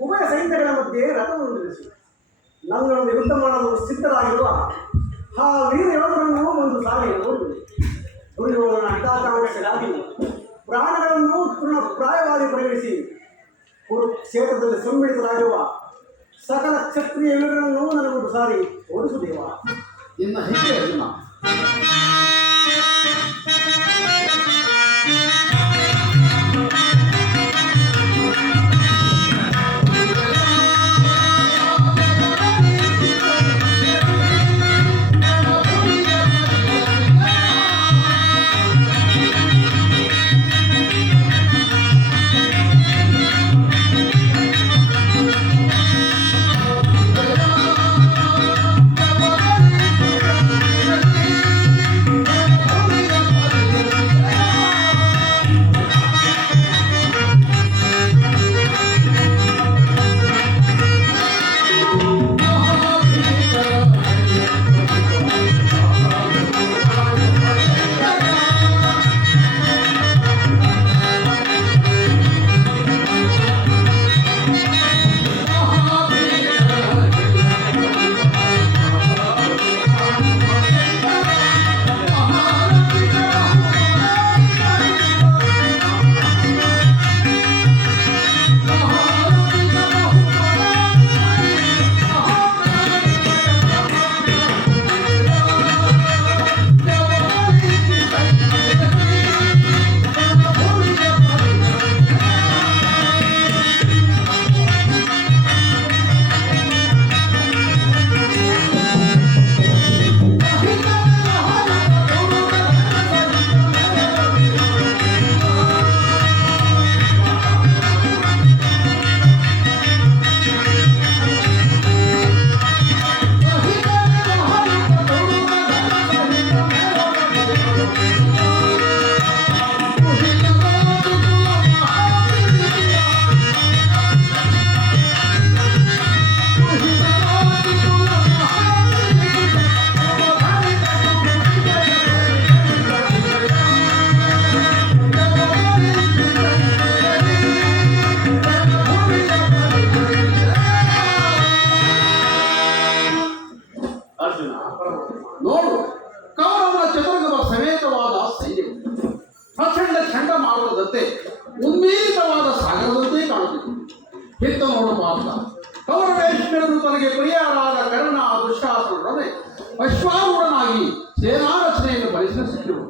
ಉಭಯ ಸೈನ್ಯಗಳ ಮಧ್ಯೆ ರಥವನ್ನು ನಿಲ್ಲಿಸಿ ನನ್ನನ್ನು ಯುದ್ಧ ಮಾಡಲು ಸಿದ್ಧರಾಗಿರುವ ಆ ವೀರ ಯೋಧರನ್ನು ಒಂದು ಸಾರಿ ನೋಡಿ ದುರ್ಯೋಧನ ಹಿತಾಕಾಂಕ್ಷೆಗಾಗಿ ಪ್ರಾಣಗಳನ್ನು ತೃಣಪ್ರಾಯವಾಗಿ ಪರಿಗಣಿಸಿ ಕುರುಕ್ಷೇತ್ರದಲ್ಲಿ ಸಮ್ಮಿಳಿತರಾಗಿರುವ ಸಕಲ ಕ್ಷತ್ರಿಯ ವೀರರನ್ನು ನನಗೊಂದು ಸಾರಿ ತೋರಿಸುದೇವ. ಇನ್ನು ಹೆಚ್ಚು ಅರ್ಜುನ. ನೋಡು, ಕೌರವನ ಚತುರ್ಗಮ ಸಮೇತವಾದ ಸೈನ್ಯವು ಪ್ರಚಂಡ ಚಂಡಮಾರುತದಂತೆ ಉನ್ಮೀಲಿತವಾದ ಸಾಗರದಂತೆ ಕಾಣುತ್ತಿತ್ತು. ಹಿತ್ತ ನೋಡು ಮಾತ್ರ ಕೌರವೇಶ್ವರನು ತನಗೆ ಪ್ರಿಯರಾದ ಕರ್ಣ ದುಶ್ಯಾಸನರೊಡನೆ ಅಶ್ವಾರೂಢನಾಗಿ ಸೇನಾ ರಚನೆಯನ್ನು ಪರಿಶೀಲಿಸುತ್ತಿರುವರು.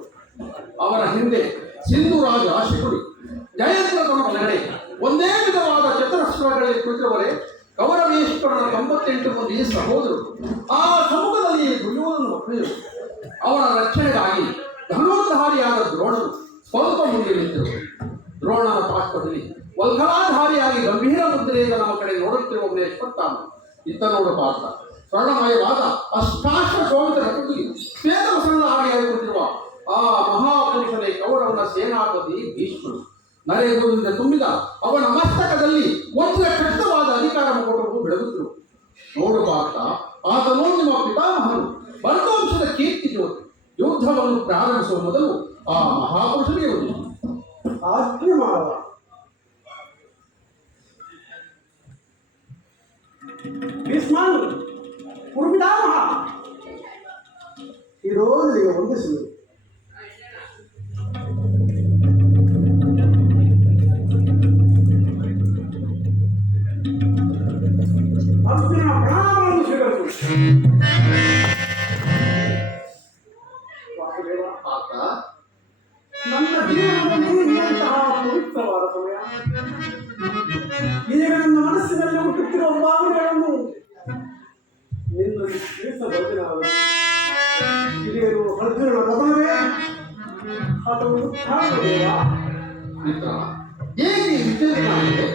ಅವರ ಹಿಂದೆ ಸಿಂಧು ರಾಜ ಶಿಖುಡಿ, ಜಯದ್ರಥನ ಬಲಗಡೆ ಒಂದೇ ವಿಧವಾದ ಚತುರಸ್ರಗಳಲ್ಲಿ ಕುಳಿತಿರುವರೆ ಕೌರವೇಶ್ವರನ 98 ಮಂದಿ ಸಹೋದರರು. ಆ ಸಮ್ಮುಖದಲ್ಲಿ ದುರ್ಯೋಧನ ಮಕ್ಕಳು. ಅವರ ರಕ್ಷಣೆಗಾಗಿ ಧನುರ್ಧಾರಿಯಾದ ದ್ರೋಣನು ಸ್ವಲ್ಪ ಮುಂದೆ ನಿಂತಿರುವರು. ದ್ರೋಣನ ಪಾರ್ಶ್ವದಲ್ಲಿ ವಲ್ಕಲಾಧಾರಿಯಾಗಿ ಗಂಭೀರ ಮುದ್ರೆಯಿಂದ ನಮ್ಮ ಕಡೆ ನೋಡುತ್ತಿರುವ ಎಷ್ಟೊತ್ತಾನು. ಇತ್ತ ನೋಡು ಪಾತ್ರ ಸ್ವರ್ಣಮಯವಾದ ಅಷ್ಟಾಶ್ವ ಶೋಭಿತ ರಥದಲ್ಲಿ ಶ್ವೇತವಸನದ ಹಾಗೆಯಾಗಿ ಕುಳಿತಿರುವ ಆ ಮಹಾಪುರುಷನೇ ಕೌರವನ ಸೇನಾಪತಿ ಭೀಷ್ಮನು. ನರೇಂದ್ರದಿಂದ ತುಂಬಿದ ಅವನ ಮಸ್ತಕದಲ್ಲಿ ಒಂದು ಕಷ್ಟವಾದ ಅಧಿಕಾರ ಮುಖವನ್ನು ಬೆಳಗುತ್ತಿರು. ನೋಡು ಪಾತ್ರ ಆತನು ನಿಮ್ಮ ಪಿತಾಮಹನು ಬಂಧವಂಶದ ಕೀರ್ತಿ ಜ್ಯೋತಿ. ಯುದ್ಧವನ್ನು ಪ್ರಾರಂಭಿಸುವ ಮೊದಲು ಆ ಮಹಾಪುರುಷನಿಗೆ ಒಂದು ಆಜ್ಞೆ ಮಾಡುವ. ಭೀಷ್ಮನ್ ಕುರುಪಿತಾಮಹ ಇರೋದಿಗೆ ವಂದಿಸುವುದು. ಅರ್ಜುನನ ಪ್ರಣಾಮವನ್ನು ಸ್ವೀಕರಿಸು. ವಾಸುದೇವ, ಆತ ನನ್ನ ಜೀವನದಲ್ಲಿ ಇಂತಹ ಪವಿತ್ರವಾದ ಸಮಯ. ಈಗ ನನ್ನ ಮನಸ್ಸಿನಲ್ಲಿ ಹುಟ್ಟುತ್ತಿರುವ ಭಾವನೆಗಳನ್ನು ನಿನ್ನಲ್ಲಿ ತಿಳಿಸಬಲ್ಲೆ. ನಾವು ಹಿರಿಯರು ಅರ್ಜುನನ ಮೊದಲವೇ ಅದು ಉತ್ಥಾನದೇವ. ಮಿತ್ರ, ಏಕೆ ವಿಚಲಿತನಾಗಿದೆ?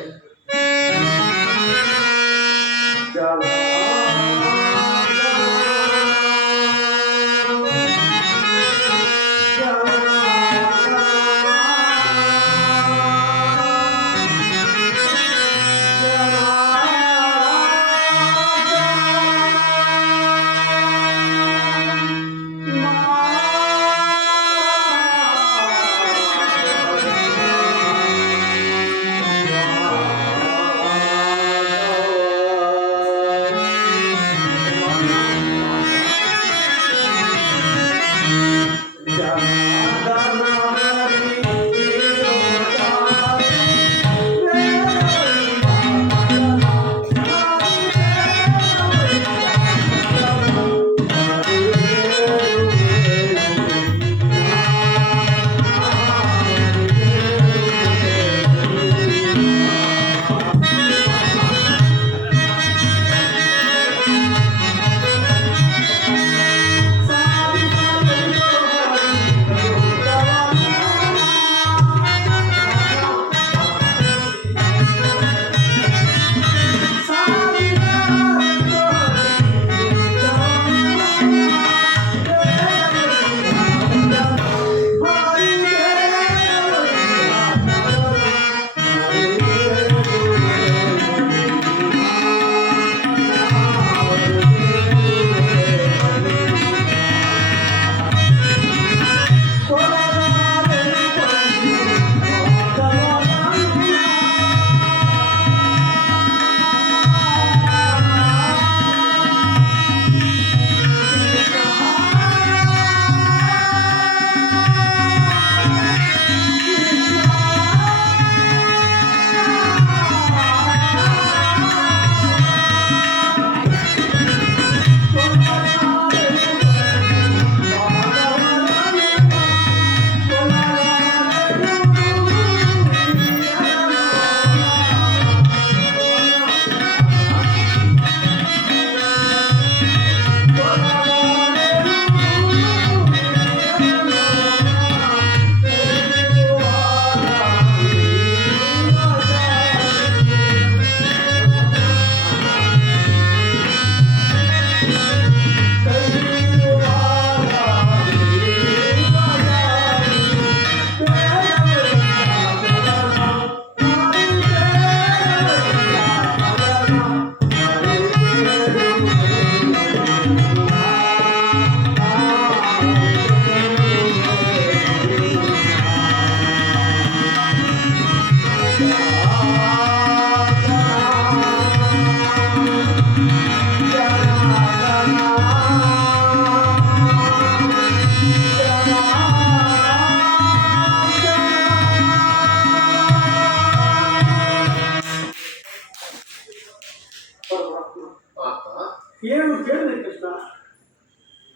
ಏನು ಕೇಳಿದೆ ಕೃಷ್ಣ?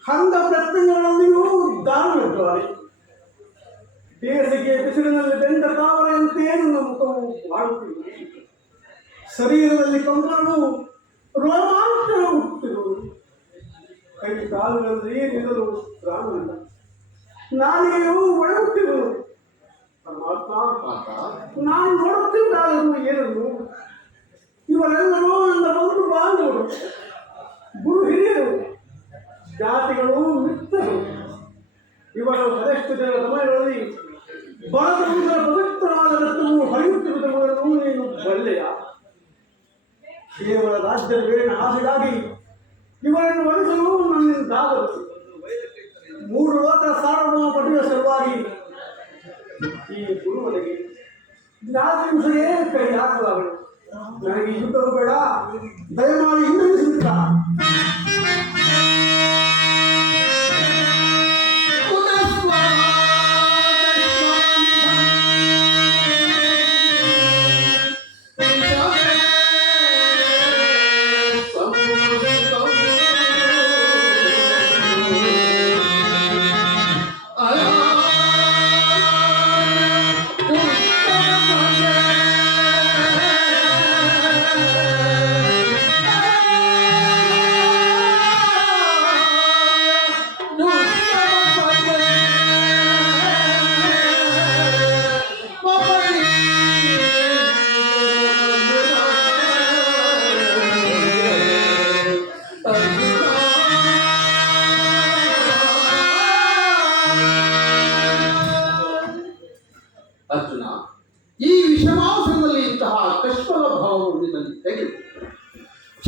ಹಂಗ ಪ್ರತ್ಯಂಗಗಳಲ್ಲಿಯೂ ದಾರುಣವಾಗಿ ಬೇಸಿಗೆ ಬಿಸಿಲಿನಲ್ಲಿ ಬೆಂದ ತಾವರೆಯಂತೆ ನನ್ನ ಮುಖವು ಮಾಡುತ್ತಿರುವುದು, ಶರೀರದಲ್ಲಿ ಕಂಬಳು ರೋಮಾಂಚನ ಹುಟ್ಟುತ್ತಿರುವುದು, ಕೈ ಕಾಲುಗಳಲ್ಲಿ ನಿಲ್ಲಲು ಪ್ರಾಣವಿಲ್ಲ, ನಾಲಿಗೆಯು ಒಳಗುತ್ತಿರುವುದು. ಪರಮಾತ್ಮ, ನಾನು ನೋಡುತ್ತಿದ್ದಾದರೂ ಏನನ್ನು? ಇವರೆಲ್ಲರೂ ನನ್ನ ಬಂಧು ಬಾಂಧವರು, ಗುರು ಹಿರಿಯರು, ಜಾತಿಗಳು, ಮಿತ್ರರು. ಇವರು ಅದೆಷ್ಟು ಜನರ ಸಮಯಗಳಲ್ಲಿ ಭಾರತದ ಪವಿತ್ರವಾದ ರಕ್ತವು ಹರಿಯುತ್ತಿರುವುದನ್ನು ನೀನು ಬಲ್ಲೆಯ? ಕೇವಲ ರಾಜ್ಯದ ಬೇರಿನ ಆಸೆಗಾಗಿ ಇವರನ್ನು ಒಲಿಸಲು ನನ್ನಿಂದಾಗದು. 3 ಲೋಕ ಸಾರ್ವಭೌಮ ಪಡೆಯುವ ಸಲುವಾಗಿ ಈ ಗುರುವನಿಗೆ ಜ್ಞಾತಿಂಸೆಯೇ ಕೈ ಹಾಕಲಾಗದು. ನನಗೆ ಈ ಯುದ್ಧವು ಬೇಡ, ದಯಮಾಡಿ ಹಿಂದಿರುಗಿಸುತ್ತ.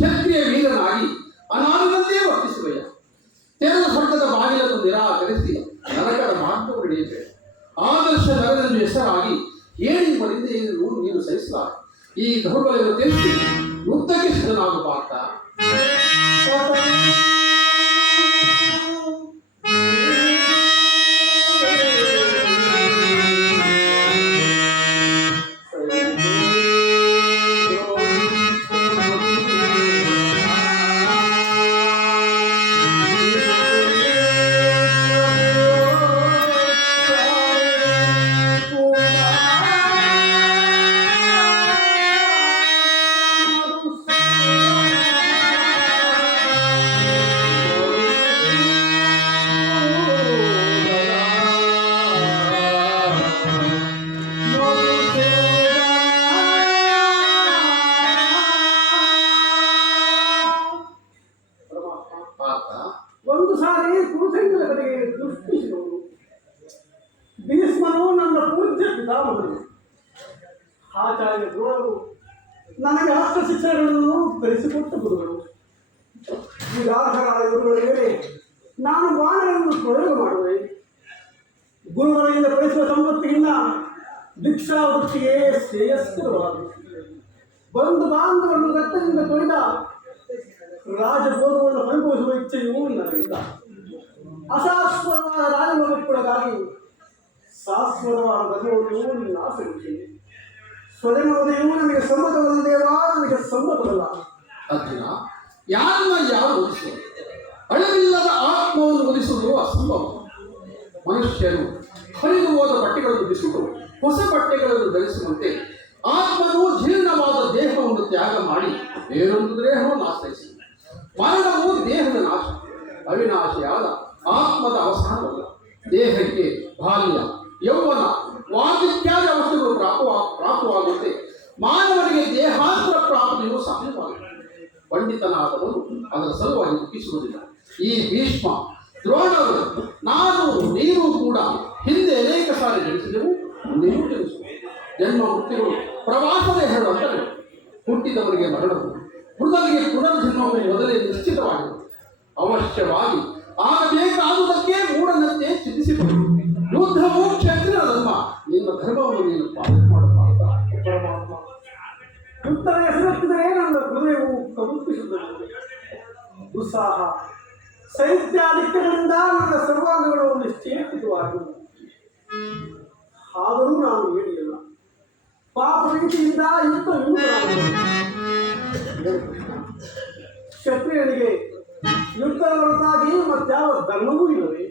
ಕ್ಷತ್ರಿಯ ವೀರನಾಗಿ ಅನಾದಿನಂತೆ ವರ್ತಿಸುವೆಯ. ತೆರೆದ ಸ್ವರ್ಗದ ಬಾಗಿಲನ್ನು ನಿರಾಕರಿಸಿ ನರಕದ ಮಾರ್ಗವನ್ನು ಹಿಡಿಯಬೇಡ. ಆದರ್ಶ ನಗರದಲ್ಲಿ ಹೆಸರಾಗಿ ಏಳಿ ಮರಿಂದೆಯನ್ನು ನೀನು ಸಹಿಸಲಾರ. ಈ ದೌರ್ಬಲ್ಯವನ್ನು ತಿಳಿಸಿ ಯುದ್ಧಕ್ಕೆ ಸಿದ್ಧನಾಗು ಪಾರ್ಥ. ಒಂದು ಸಾರಿ ಕುರುಸೈನ್ಯದ ಕಡೆಗೆ ದೃಷ್ಟಿಸಿದವರು. ಭೀಷ್ಮನು ನನ್ನ ಪೂಜ್ಯ ಪಿತಾಮಹರು. ಆಚಾರ್ಯ ದ್ರೋಣರು ನನಗೆ ಹಸ್ತ ಶಿಕ್ಷಣಗಳನ್ನು ಕಲಿಸಿಕೊಟ್ಟ ಗುರುಗಳು. ವಿರಾಧರಾದ ಗುರುಗಳ ಮೇಲೆ ನಾನು ಬಾಣಗಳನ್ನು ಪ್ರಯೋಗ ಮಾಡುವೆ. ಗುರುಗಳಿಂದ ಕಳಿಸುವ ಸಂಪತ್ತಿಗಿಂತ ಭಿಕ್ಷಾವೃತ್ತಿಗೆ ಶ್ರೇಯಸ್ಕರವಾದ ಬಂಧು ಬಾಂಧವರನ್ನು ರಕ್ತದಿಂದ ತೊಳೆದ ರಾಜಭೋಗವನ್ನು ಅನುಭವಿಸುವ ಇಚ್ಛೆಯೂ ನನಗಿಲ್ಲ. ಅಶಾಶ್ವತವಾದ ರಾಜಭೋಗಕ್ಕೊಳಗಾಗಿ ಶಾಶ್ವತವಾದ ಧರ್ಮವನ್ನು ನಾಶಿಸುತ್ತೇನೆ. ಸ್ವಜನವದೆಯೂ ನನಗೆ ಸಮ್ಮತವಲ್ಲದೇವಾ, ನನಗೆ ಸಮ್ಮತವಲ್ಲ. ಅರ್ಜುನ, ಯಾರನ್ನ ಯಾರು ಒಲಿಸುವುದು? ಅಳವಿಲ್ಲದ ಆತ್ಮವನ್ನು ಒಲಿಸುವುದು ಅಸಂಭವ. ಮನುಷ್ಯರು ಹರಿದು ಹೋದ ಬಟ್ಟೆಗಳನ್ನು ಬಿಸುವುದು ಹೊಸ ಬಟ್ಟೆಗಳನ್ನು ಧರಿಸುವಂತೆ ಆತ್ಮನು ಜೀರ್ಣವಾದ ದೇಹವನ್ನು ತ್ಯಾಗ ಮಾಡಿ ಬೇರೊಂದು ದೇಹವನ್ನು ಆಶ್ರಯಿಸಿ. ಮರಣವು ದೇಹದ ನಾಶ, ಅವಿನಾಶಿಯಾದ ಆತ್ಮದ ಅವಸಾನವಲ್ಲ. ದೇಹಕ್ಕೆ ಬಾಲ್ಯ, ಯೌವನ, ವಾರ್ಧಕ್ಯಾದಿ ಅವಸ್ಥೆಗಳು ಪ್ರಾಪ್ತವಾಗುವಂತೆ ಮಾನವನಿಗೆ ದೇಹಾಂತರ ಪ್ರಾಪ್ತಿಯು ಸಹಜವಾಗಿದೆ. ಪಂಡಿತನಾದವನು ಅದರ ಸಲುವಾಗಿ ದುಃಖಿಸುವುದಿಲ್ಲ. ಈ ಭೀಷ್ಮ ದ್ರೋಣರು ನಾನು ನೀನು ಕೂಡ ಹಿಂದೆ ಅನೇಕ ಸಾರಿ ಜನಿಸಿದೆವು, ಮುಂದೆಯೂ ಜನಿಸುವ. ಜನ್ಮ ಮೃತ್ಯುಗಳು ಪ್ರವಾಸದ ಹೇಳುವಂತದ್ದು. ಹುಟ್ಟಿದವರಿಗೆ ಮರಣವು, ಮೃತನಿಗೆ ಪುನರ್ಜನ್ಮವು ಮೊದಲೇ ನಿಶ್ಚಿತವಾಗಿದೆ. ಅವಶ್ಯವಾಗಿ ಆಗಬೇಕಾದುದಕ್ಕೆ ಮೂಢನಂತೆ ಚಿಂತಿಸಿಕೊಂಡು ಯುದ್ಧವು ಕ್ಷತ್ರಿಯ ಧರ್ಮ. ನಿನ್ನ ಧರ್ಮವನ್ನು ನೀನು ಪಾಲನೆ ಮಾಡಬಾರದ ಪರಮಾತ್ಮ. ಯುದ್ಧದ ಹೆಸರೆತ್ತಿದರೆ ನನ್ನ ಹೃದಯವು ಕಂಪಿಸುತ್ತದೆ. ಉತ್ಸಾಹ ಸೈತ್ಯಾದಿತ್ಯಗಳಿಂದ ನನ್ನ ಸರ್ವಾಂಗಗಳು ನಿಶ್ಚೇಷಿತವಾಗಿವೆ. ಆದರೂ ನಾನು ಹೇಳಿಲ್ಲ. ಪಾಪ ರೀತಿಯಿಂದ ಯುದ್ಧ ಕ್ಷತ್ರಿಯನಿಗೆ ಯುದ್ಧದ ಹೊರತಾಗಿ ಮತ್ಯಾವ ಧರ್ಮವೂ ಇಲ್ಲವೇ?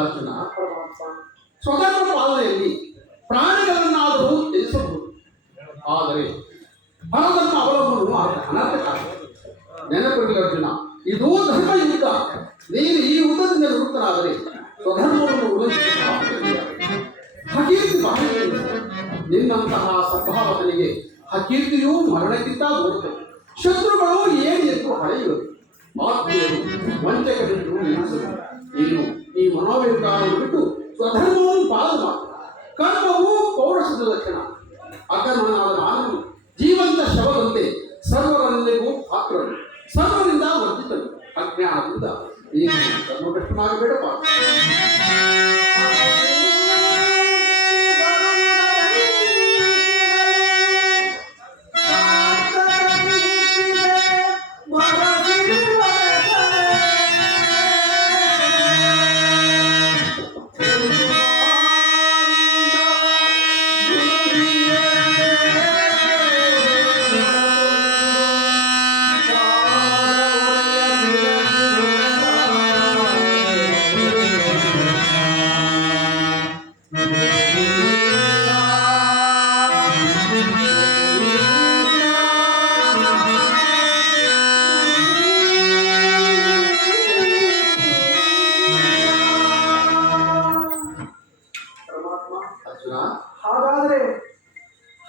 ಅರ್ಜುನ, ಸ್ವತಂತ್ರ ಪಾಲನೆಯಲ್ಲಿ ಪ್ರಾಣಿಗಳನ್ನಾದರೂ ತ್ಯಜಿಸಬಹುದು, ಆದರೆ ಹಣವನ್ನು ಅವಲಂಬನೆ ಅನರ್ಥಕಾರಿ. ನೆನಪಿರಲಿ ಅರ್ಜುನ, ಇದು ಧರ್ಮ ಯುದ್ಧ. ನೀನು ಈ ಯುದ್ಧದಿಂದ ನಿವೃತ್ತನಾದರೆ ಸ್ವಧರ್ಮವನ್ನು ಉಲ್ಲಂಘಿಸುವ ಹಕೀರ್ತಿ ಬಹಳ. ನಿನ್ನಂತಹ ಸಂಭಾವನೆಗೆ ಹಕೀರ್ತಿಯು ಮರಣಕ್ಕಿಂತ ಬರುತ್ತದೆ. ಶತ್ರುಗಳು ಏನಿ ಎಂದು ಹಳೆಯುವುದು. ಆತ್ಮೀಯರು ವಂಚಕರಿದ್ದು ನಿಲ್ಲಿಸುವುದು. ನೀನು ಈ ಮನೋವಿಕಾರವನ್ನು ಬಿಟ್ಟು ಸ್ವಧರ್ಮವನ್ನು ಪಾಲನೆ ಮಾಡು. ಕರ್ಮವು ಪೌರುಷದ ಲಕ್ಷಣ. ಅಕರ್ಮನಾದ ಮಾನವನು ಜೀವಂತ ಶವದಂತೆ ಸರ್ವರಲ್ಲಿಗೂ ಪಾತ್ರನು, ಸರ್ವರಿಂದ ವರ್ಜಿತನು, ಅಜ್ಞಾನದಿಂದ ಈ ಕರ್ಮಕಷ್ಟನಾಗಬೇಡಪ್ಪ.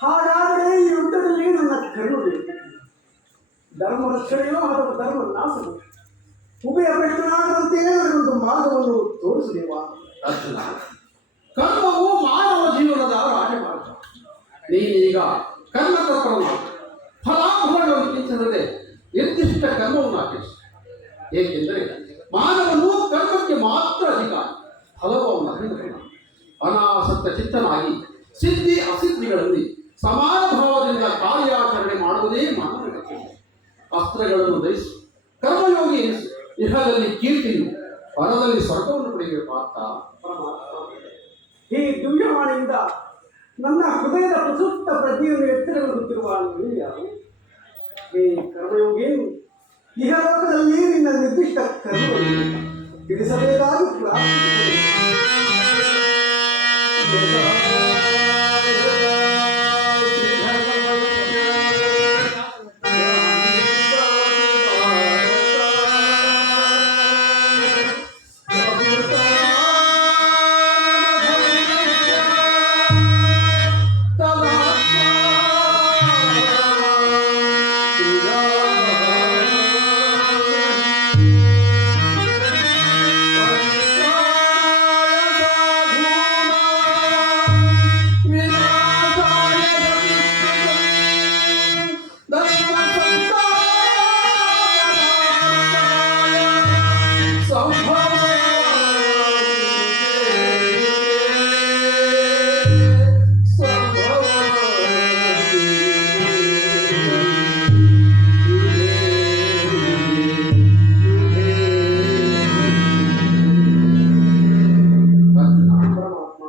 ಹಾಗಾದರೆ ಈ ಯುದ್ಧದಲ್ಲಿ ನನ್ನ ಕರ್ಮ ಬೇಕು. ಧರ್ಮ ರಕ್ಷಣೆಯೋ ಅಥವಾ ಧರ್ಮ ನಾಶವೋ, ಉಭಯ ಪ್ರಶ್ನಾಗದಂತೆಯೇ ನನಗೊಂದು ಮಾರ್ಗವನ್ನು ತೋರಿಸಲಿವಾ? ಅರ್ಜುನ, ಕರ್ಮವು ಮಾನವ ಜೀವನದ ರಾಜಮಾರ್ಗ. ನೀನೀಗ ಕರ್ಮಕರ್ಪರನ ಫಲಾಫಲಗಳನ್ನು ಚಿಂತಿಸದೆ ನಿರ್ದಿಷ್ಟ ಕರ್ಮವನ್ನು ಆಚರಿಸಿ. ಏಕೆಂದರೆ ಮಾನವನು ಕರ್ಮಕ್ಕೆ ಮಾತ್ರ ಅಧಿಕಾರ, ಫಲವನ್ನು ಅರಿಯಬೇಕು. ಅನಾಸಕ್ತ ಚಿತ್ತನಾಗಿ ಸಿದ್ಧಿ ಅಸಿದ್ಧಿಗಳಲ್ಲಿ ಸಮಾನ ಭಾವದಿಂದ ಕಾರ್ಯಾಚರಣೆ ಮಾಡುವುದೇ ಮಾನವ ಕರ್ತವ್ಯ. ಅಸ್ತ್ರಗಳನ್ನು ಧರಿಸಿ ಕರ್ಮಯೋಗಿ ಎನಿಸಿ ಇಹದಲ್ಲಿ ಕೀರ್ತಿಯು, ಪರದಲ್ಲಿ ಸ್ವರ್ಗವನ್ನು ಪಡೆಯಬೇಕು. ಈ ದಿವ್ಯವಾಣಿಯಿಂದ ನನ್ನ ಹೃದಯದ ಪ್ರಸುಪ್ತ ಪ್ರಜ್ಞೆಯನ್ನು ಎತ್ತರಗೊಳ್ಳುತ್ತಿರುವ ಯಾರು? ಈ ಕರ್ಮಯೋಗಿಯನ್ನು ಇಹಲೋಕದಲ್ಲಿ ನಿನ್ನ ನಿರ್ದಿಷ್ಟ ಕರ್ಮವನ್ನು ತಿಳಿಸಬೇಕಾಗಿ ಪ್ರಾರ್ಥಿಸುತ್ತೇನೆ.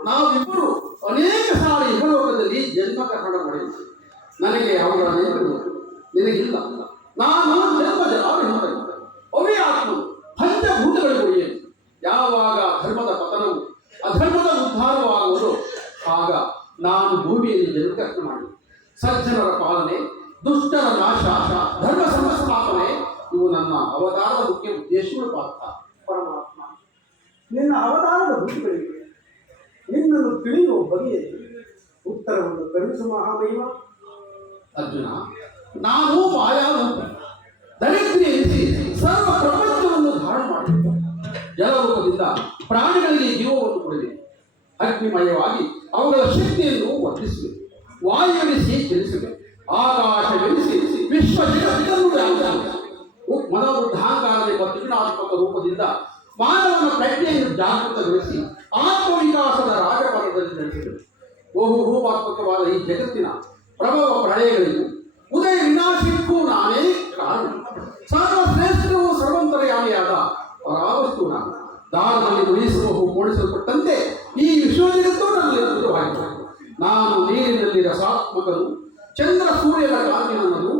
ನಾವಿಬ್ಬರು ಅನೇಕ ಸಾಲ ಇಹಲೋಕದಲ್ಲಿ ಜನ್ಮಗ್ರಹಣ ಮಾಡಿದ್ದೇವೆ. ನನಗೆ ಅವುಗಳ ನೆನಪು ನಿನಗಿಲ್ಲ. ನಾನು ಜನ್ಮದ ಅವೇ ಆತ್ಮನು ಪಂಚಭೂತಗಳಿಗೆ ಒಡೆಯನು. ಯಾವಾಗ ಧರ್ಮದ ಪತನವು ಅಧರ್ಮದ ಉದ್ಧಾರವಾಗುವುದು, ಆಗ ನಾನು ಭೂಮಿಯಲ್ಲಿ ಜನ್ಮಗ್ರಹಣ ಮಾಡಿ ಸಜ್ಜನರ ಪಾಲನೆ, ದುಷ್ಟರ ನಾಶ, ಧರ್ಮ ಸಂಸ್ಥಾಪನೆ ಇವು ನನ್ನ ಅವತಾರದ ಮುಖ್ಯ ಉದ್ದೇಶಗಳು. ಪಾತ್ರ ಪರಮಾತ್ಮ, ನಿನ್ನ ಅವತಾರದ ಬುದ್ಧಿಗಳಿಗೆ ನಿನ್ನನ್ನು ತಿಳಿಯುವ ಬಗೆಯಲ್ಲಿ ಉತ್ತರವನ್ನು ಕರುಣಿಸು ಮಹಾಮಹಿಮ. ಅರ್ಜುನ, ನಾನು ಮಾಯಾರೂಪ ದರಿದ್ರಿ ಎನಿಸಿ ಸರ್ವ ಪ್ರಪಂಚವನ್ನು ಧಾರಣ ಮಾಡಬೇಕು. ಜಲರೂಪದಿಂದ ಪ್ರಾಣಿಗಳಿಗೆ ಜೀವವನ್ನು ಕೊಡಬೇಕು. ಅಗ್ನಿಮಯವಾಗಿ ಅವುಗಳ ಶಕ್ತಿಯನ್ನು ವರ್ಧಿಸಬೇಕು. ವಾಯುವೆನಿಸಿ ಚಲಿಸಬೇಕು. ಆಕಾಶವೆನಿಸಿ ವಿಶ್ವ ಜಗತ್ತನ್ನು ವ್ಯಾಪಿಸಬೇಕು. ಮನೋಬುದ್ಧಾಂಕಾರವೆಂಬ ತ್ರಿಗುಣಾತ್ಮಕ ರೂಪದಿಂದ ಮಾನವನ ಪ್ರಜ್ಞೆಯನ್ನು ಜಾಗೃತಗೊಳಿಸಿ ಆತ್ಮವಿಕಾಸದ ರಾಜಪಥದಲ್ಲಿ ನಡೆಸಿದರು. ಬಹುರೂಪಾತ್ಮಕವಾದ ಈ ಜಗತ್ತಿನ ಪ್ರಭವ ಪ್ರಳಯಗಳಿಗೂ ಉದಯ ವಿನಾಶಕ್ಕೂ ನಾನೇ ಕಾರಣ. ಸರ್ವಶ್ರೇಷ್ಠವೂ ಸರ್ವಂತರ್ಯಾಮಿಯಾದ ಪರಾವಸ್ತು ನಾನು. ದಾರದಲ್ಲಿ ಉಳಿಸುವ ಮೂಡಿಸಲ್ಪಟ್ಟಂತೆ ಈ ವಿಶ್ವ ಜಗತ್ತು ನನ್ನಲ್ಲಿ ಆಯಿತು. ನಾನು ನೀರಿನಲ್ಲಿ ರಸಾತ್ಮಕನು, ಚಂದ್ರ ಸೂರ್ಯನ ಕಾಂತಿನನ್ನನು,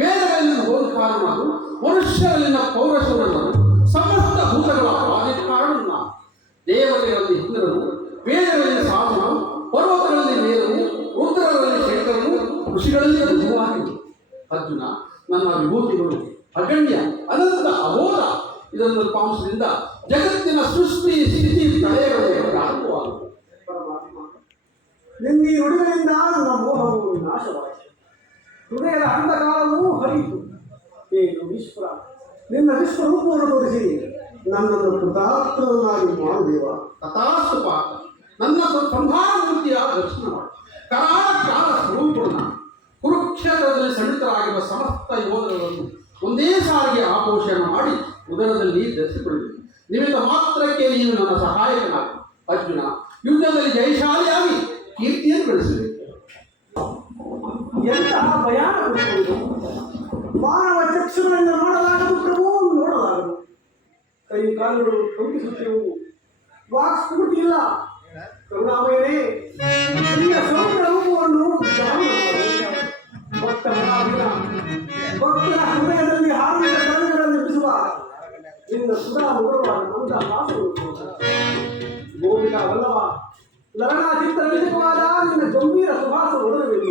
ವೇದಗಳಲ್ಲಿನ ಬೋಧಕಾರನನು, ಮನುಷ್ಯರಲ್ಲಿನ ಪೌರಶೂರನನು, ಸಮಸ್ತ ಭೂತಗಳ ಕಾರಣನು ನಾನು. ದೇವತೆಗಳಲ್ಲಿ ಇಂದ್ರನು, ವೇದಗಳಲ್ಲಿ ಸಾಧನನು, ಪರ್ವತಗಳಲ್ಲಿ ವೇದನು, ರುದ್ರರಲ್ಲಿ ಶಂಕರನು, ಋಷಿಗಳಲ್ಲಿ ಋತುವಾಗಿರು. ಅರ್ಜುನ, ನನ್ನ ವಿಭೂತಿಗಳು ಅಗಣ್ಯ, ಅನಂತ, ಅಬೋಧ. ಇದೊಂದು ಪಾಂಶದಿಂದ ಜಗತ್ತಿನ ಸೃಷ್ಟಿ ಸ್ಥಿತಿ ಪ್ರಳಯಗಳೇ ಪ್ರಾರಂಭವಾಗುವುದು. ನಿನ್ನ ಈ ನುಡಿಗಳಿಂದ ನನ್ನ ಮೋಹವು ನಾಶವಾಯಿತು, ಹೃದಯದ ಅಂಧಕಾರವೂ ಹರಿಯಿತು. ಏನು ಈಶ್ವರ, ನಿನ್ನ ವಿಶ್ವರೂಪವನ್ನು ತೋರಿಸಿ ನನ್ನನ್ನು ಕೃತಾರ್ಥನಾಗಿ ಮಾಡುದೇವ. ತಥಾಸ್ತು ಪಾಪ. ನನ್ನ ಸಂಹಾರ ಮೂರ್ತಿಯ ದರ್ಶನ ಮಾಡಿ ಕರಾಳ ಕಾಲ ಸ್ವರೂಪ ಸಾರಿಗೆ ಆಪೋಷಣ ಮಾಡಿ ಉದರದಲ್ಲಿ ಧರಿಸಿಕೊಳ್ಳಬೇಕು. ನಿಮಿತ್ತ ಮಾತ್ರಕ್ಕೆ ನೀನು ನನ್ನ ಸಹಾಯಕನಾಗಿ ಅರ್ಜುನ ಯುದ್ಧದಲ್ಲಿ ಜಯಶಾಲಿಯಾಗಿ ಕೀರ್ತಿಯನ್ನು ಗಳಿಸಬೇಕು. ಎಂತಹ ಭಯಾನಕ ಮಾನವ ಚಕ್ಷುಗಳಿಂದ ನೋಡಲಾಗದು ಪ್ರಭು, ನೋಡಲಾಗದು. ಕೈ ಕಾಲುಗಳು ಕಂಪಿಸುತ್ತೇವು, ವಾಕ್ಸ್ಫೂರ್ತಿ ಇಲ್ಲ. ಕರುಣಾಮಯನೇ, ನಿನ್ನ ಸೌಮ್ಯ ರೂಪವನ್ನು ಭಕ್ತರ ಹೃದಯದಲ್ಲಿ ಹಾರಿದ ಕರುಣೆಗಳನ್ನು ಎಬ್ಬಿಸುವ ನಿನ್ನ ಸುಧಾ ಮುಗುರವಾದ ನಮ್ದ ಮಾಸಗಳು ಗೋಪಿಕ ವಲ್ಲಭ ಲರಣ ಚಿತ್ತ ವಿಜಯವಾದ ನಿನ್ನ ಗಂಭೀರ ಸುಭಾಸ ಒಡರಬೇಕು.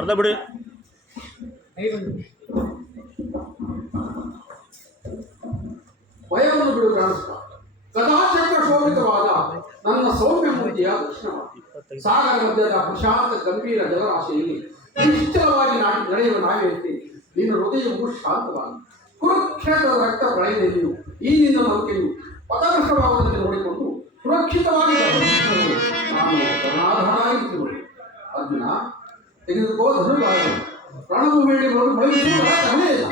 ಅರ್ಧ ಬಿಡಿ. ಭಯವನ್ನು ಬಿಡು ಕಾಣಿಸ್ತಾ ಕದಾಚಕ್ರ ಶೋಭಿತವಾದ ನನ್ನ ಸೌಮ್ಯ ಮೂರ್ತಿಯ ದರ್ಶನವಾಗಿ ಸಾಗರ ಮಧ್ಯದ ಪ್ರಶಾಂತ ಗಂಭೀರ ಜಲರಾಶಿಯಲ್ಲಿ ನಿಶ್ಚಲವಾಗಿ ನಡೆಯುವ ನಾವೆತ್ತಿ ನಿನ್ನ ಹೃದಯವು ಶಾಂತವಾಗಿ ಕುರುಕ್ಷೇತ್ರದ ರಕ್ತ ಪ್ರಳಯದಲ್ಲಿಯೂ ಈ ನಿನ್ನ ನೌಕೆಯು ಪದಭ್ರಷ್ಟವಾಗುವುದನ್ನು ನೋಡಿಕೊಂಡು ಸುರಕ್ಷಿತವಾಗಿ ನಾನು ಕರುಣಾಧಾರಾಯಿಸುವೆ. ಅರ್ಜುನ ತೆಗೆದುಕೋ ಧನುರ್ಭಾಗ ರಣಭೂಮಿಯಲ್ಲಿ ಮೊಳಗಿಸುವ ಇಲ್ಲ.